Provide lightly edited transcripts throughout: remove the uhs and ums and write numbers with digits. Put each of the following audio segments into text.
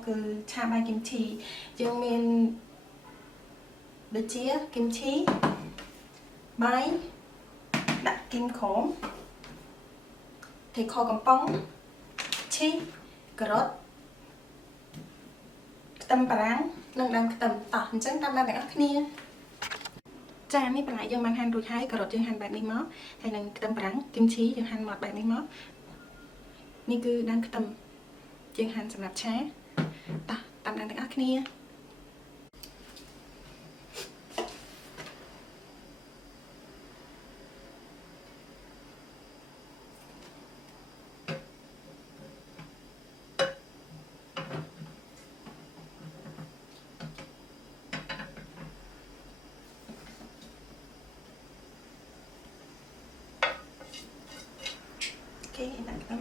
មកគឺឆាបាយគីមឈីយើងមានដូចជាគីមឈីបាយដាក់គីមក្រមត្រីខកំប៉ុងឈីការ៉ុតខ្ទឹមបារាំងនិងដើមខ្ទឹមតោះអញ្ចឹងតាមដានទាំងអស់គ្នាចានេះបន្លែយើងបានហាន់រួចហើយការ៉ុតយើងហាន់បែបនេះមកហើយនឹងខ្ទឹមបារាំងគីមឈីយើងហាន់មកបែបនេះមកនេះគឺដើមខ្ទឹមយើងហាន់សម្រាប់ឆាតោះតាមដានទាំងអស់គ្នាដាក់ខ្ទឹម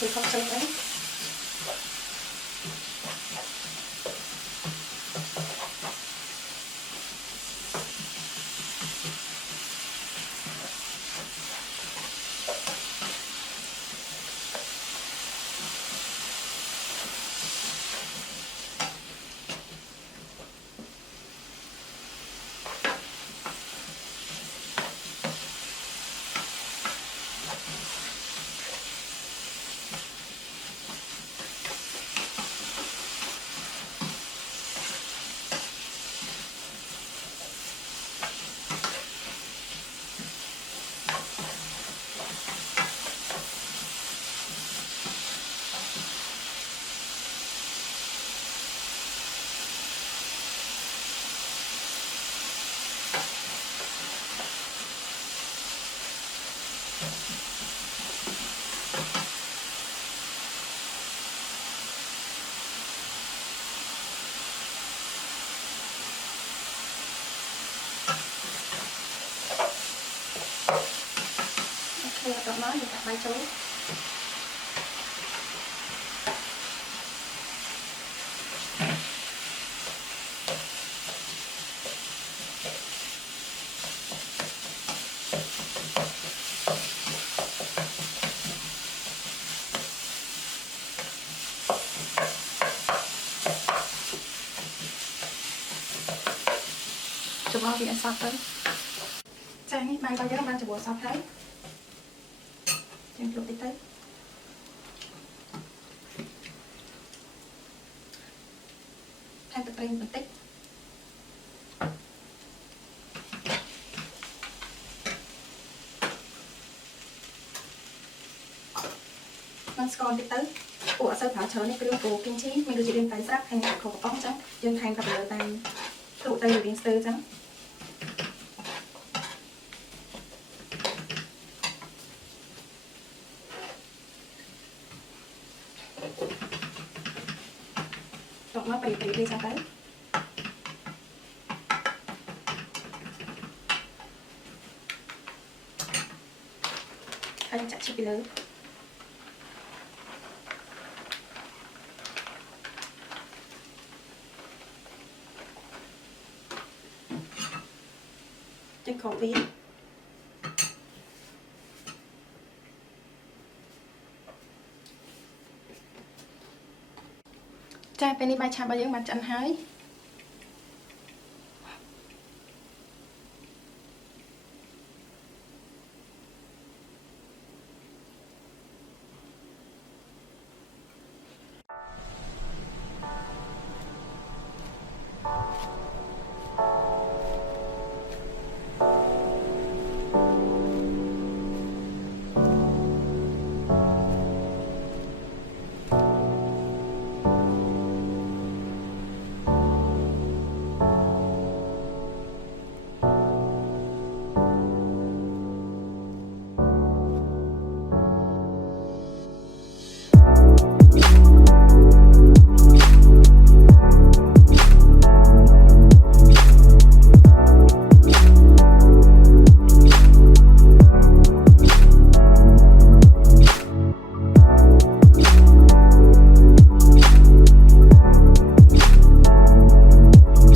thì không xong đấy Đọc nói thì đặt bay chú cho bao bị ăn sọt tới chai ní ban bao giờ ban cho bò sọt thấy luộc tí tới thay tập lên một tíchมันสกอร์ติดตื้อปวดเสื้อผ้าเชิ้ตในกระดูกโกกินชีมันดูจะเรียนไตซักแทงกับของป้องจังยืนแทงกับเรือไตตุไตอยู่ดินเซอร์จังตกมาไปดีๆสักไปให้จัดชิปไปเลย ចេះខវាចាពេលនេះបាយឆារបស់យើងបានឆ្អិនហើយ